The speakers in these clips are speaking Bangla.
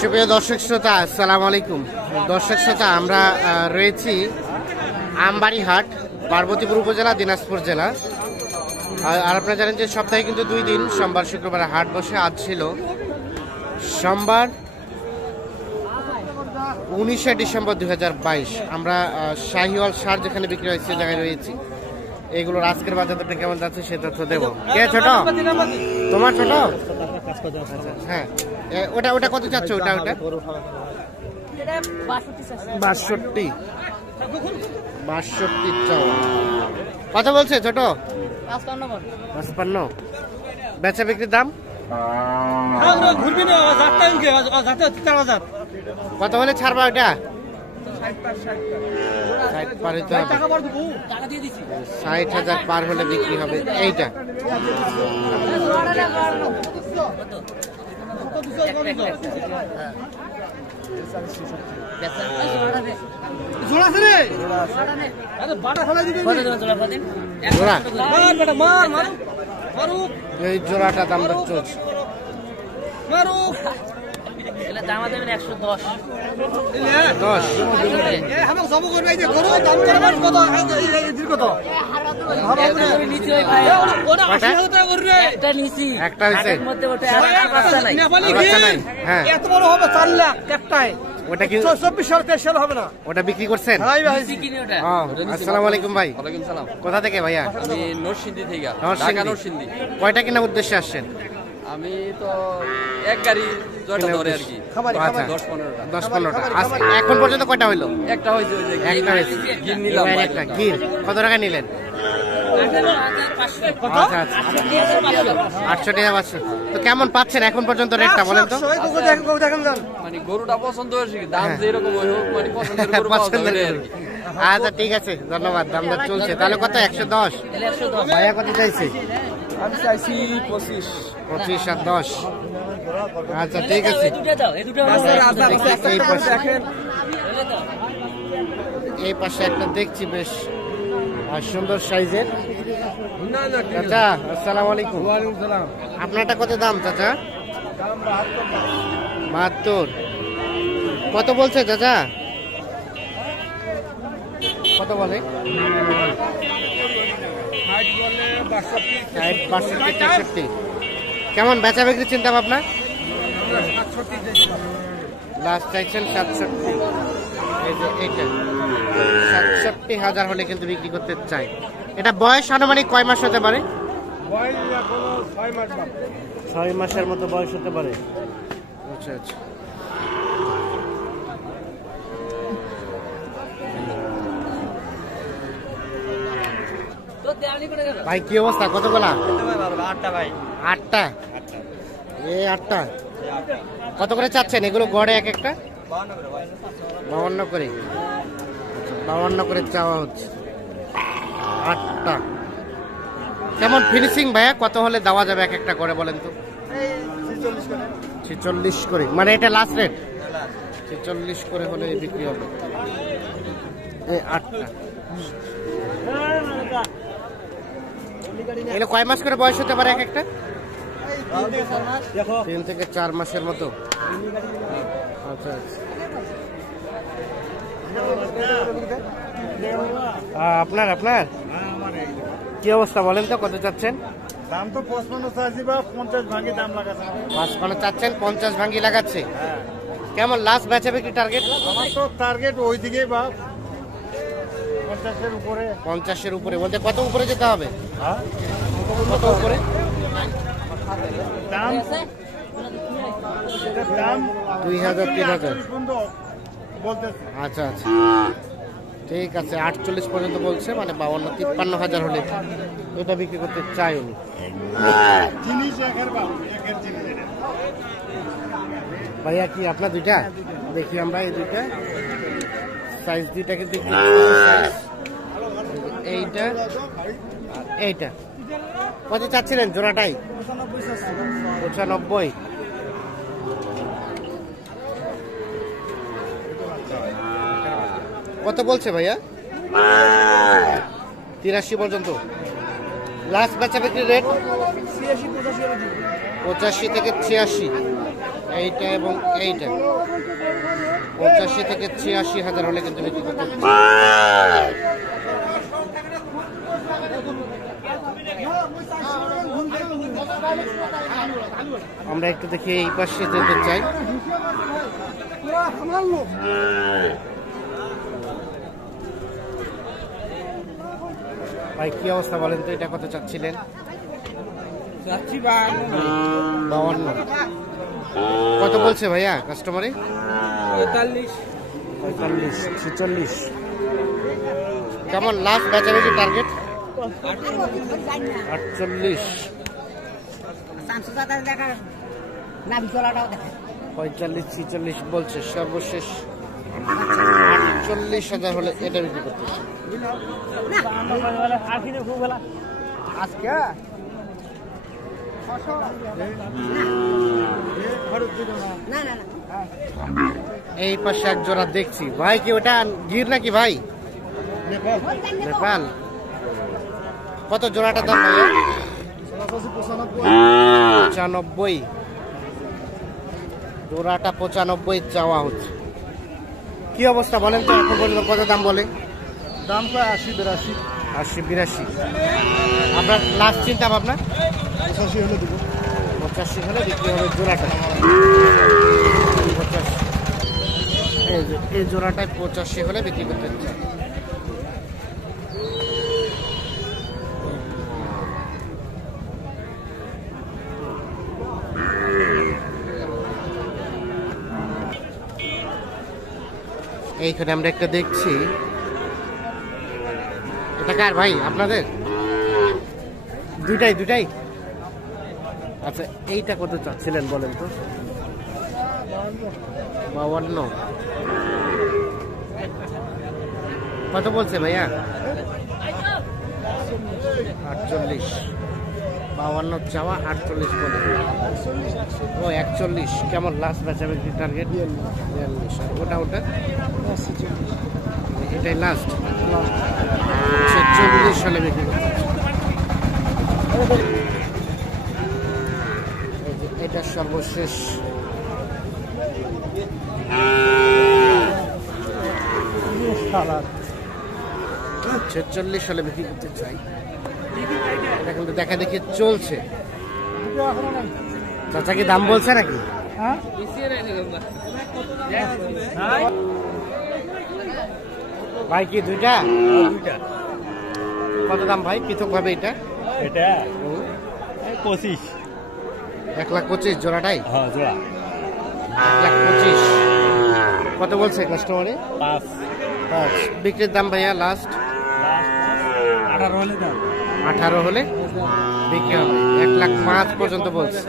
সুপ্রিয় দর্শক শ্রোতা, আসসালামু আলাইকুম। দর্শক শ্রোতা, আমরা রয়েছি আমবাড়ি হাট, পার্বতীপুর উপজেলা, দিনাজপুর জেলা। আর আপনারা জানেন যে সপ্তাহে কিন্তু 2 দিন, সোমবার শুক্রবার হাট বসে। আজ ছিল সোমবার 19শে ডিসেম্বর 2022। আমরা শাহিওয়াল সার যেখানে বিক্রি হয় সে জায়গায় রয়েছি। এগুলোর আজকের বাজার দরটা কেমন যাচ্ছে সে তথ্য দেবো। কে ছোট? তোমার ছোট? হ্যাঁ, ওটা ওটা কত চাচ্ছ? ওটা ওটা 62 চাওয়া। কত বলছে ছোট? 55। বেচা বিক্রির দাম কত হলে ছাড়বা? ওটা 60,000 পার হলে বিক্রি হবে। এইটা এই জোড়াটা দাম চলছে। ওটা বিক্রি করছেন? আসসালামু আলাইকুম ভাই। কোথা থেকে ভাইয়া? আমি নরসিংদী থেকে। নরসিংদী। কয়টা কেনার উদ্দেশ্যে আসছেন? আমি তো এক গাড়ি জয়টা ধরে আর কি। 10-15টা। এখন পর্যন্ত কয়টা হইলো? একটা হয়েছে। একটা হয়েছে। গির নিলাম। একটা গির কত টাকা নিলেন? 800 তো কেমন পাচ্ছেন এখন পর্যন্ত রেটটা বলেন তো? মানে গরুটা পছন্দ হয়েছে, দাম যেরকম হোক মানে পছন্দের গরু পাওয়া যাবে আর কি। আচ্ছা ঠিক আছে, ধন্যবাদ। দামটা চলছে তাহলে কত? 110। ভাইয়া কত চাইছে? আমি চাইছি 25 আর 10। আচ্ছা ঠিক আছে। এই পাশে একটা দেখছি বেশ সুন্দর সাইজের। চাচা আসসালামু আলাইকুম। আপনারটা কত দাম চাচা? 72। কত বলছে চাচা? কত বলে? 62-63। কেমন বেচা বিক্রির চিন্তা ভাবনা? লাস্ট চাইছেন 67। এই যে এইটা 67,000 হলে কিন্তু বিক্রি করতে চাই। এটা বয়স আনুমানিক কয় মাস হতে পারে? 6 মাসের মতো বয়স হতে পারে। আচ্ছা আচ্ছা। ভাই কি অবস্থা? কত বলা? 8টা ভাই। 8টা? এই 8টা কত করে চাচ্ছেন এগুলো গড়ে এক একটা? 52 করে। 52 করে চাওয়া হচ্ছে 8টা। কেমন ফিনিশিং ভাইয়া? কত হলে দেওয়া যাবে এক একটা করে বলেন তো? 46 করে। মানে এটা লাস্ট রেট 46 করে হলে বিক্রি হবে। এই 8টা এগুলো কয় মাস করে বয়স হতে পারে এক একটা? 3 থেকে 4 মাসের মতো। আচ্ছা আচ্ছা। আপনার কি অবস্থা বলেন তো? কত চাচ্ছেন? দাম তো 55 চাচ্ছি বা 50 ভাঙি দাম লাগাচ্ছে। 55 চাচ্ছেন, 50 ভাঙি লাগাচ্ছে। কেমন লাস্ট বেচা বিক্রি টার্গেট? আমার তো টার্গেট ওই দিকেই বা 50-এর উপরে। 50-এর উপরে বলতে কত উপরে যেতে হবে? কত উপরে দাম? দাম 2000-3000 বলতে। আচ্ছা আচ্ছা ঠিক আছে। 48 পর্যন্ত বলছে, মানে 52-53,000 হলে এটা বিক্রি করতে চাই উনি। ভাইয়া কি আপনার দুইটা দেখি আমরা? এই দুইটা সাইজ দুইটাকে দেখি। এইটা এইটা কত চাচ্ছিলেন জোড়াটাই? 95। কত বলছে ভাইয়া? 83 পর্যন্ত। লাস্ট বেচা বিক্রি রেট 85 থেকে 86। এইটা এবং এইটা 85 থেকে 86,000 হলে কিন্তু বিক্রি করতে হচ্ছে। আমরা একটু দেখি এই পাশে যেতে চাই। ভাই কি অবস্থা বলেন তো, এটা কত চাচ্ছিলেন? 52। কত বলছে ভাইয়া কাস্টমারে? 45, 46। কেমন লাস্ট বেচাবেচি টার্গেট? 48। 45, 46 বলছে, সর্বশেষ 48,000 হলে এটা বিক্রি করতে। এই পাশে এক জোড়া দেখছি ভাই, কি ওটা গির নাকি ভাই? নেপাল। কত জোড়াটা দাম ভাইয়া? 95। জোড়াটা 95 চাওয়া হচ্ছে। কি অবস্থা বলেন তো, এখন পর্যন্ত কত দাম বলে? দাম প্রায় 80-82। 80-82। আপনার লাস্ট চিন্তা ভাবনা? 85 হলে দেবো। 85 হলে বিক্রি হবে জোড়াটা। 85। এই জোড়াটায় 85 হলে বিক্রি করতে হচ্ছে। এইখানে আমরা একটা দেখছি, এটা কার ভাই? আপনাদের? দুটাই। আচ্ছা, এইটা কত চাচ্ছিলেন বলেন তো? 52। কত বলছে ভাইয়া? 48। 52 চাওয়া, 48 বলে। ও 41। কেমন লাস্ট বেচাবেচি টার্গেট? 42। আর ওটা এটাই লাস্ট। 40 সালে বিক্রি করতে। এটা সর্বশেষ। 46 সালে বিক্রি করতে চাই। এটা কিন্তু দেখা দেখি চলছে। চাচা কি দাম বলছে নাকি? ভাই কি দুইটা? কত দাম ভাই পৃথক ভাবে? এটা 25। 1,25,000 জোড়াটাই? হ্যাঁ, জোড়া 1,25,000। কত বলছে কাস্টমারে? 5। বিক্রির দাম ভাইয়া লাস্ট? 18 হলে দাম। 18 হলে বিক্রি হবে। 1,05,000 পর্যন্ত বলছে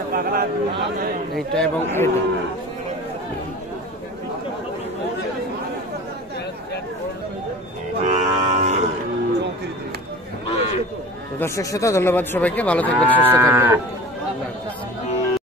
এইটা এবং এটা। দর্শক শ্রোতা, ধন্যবাদ সবাইকে, ভালো থাকবেন, সুস্থ থাকবেন।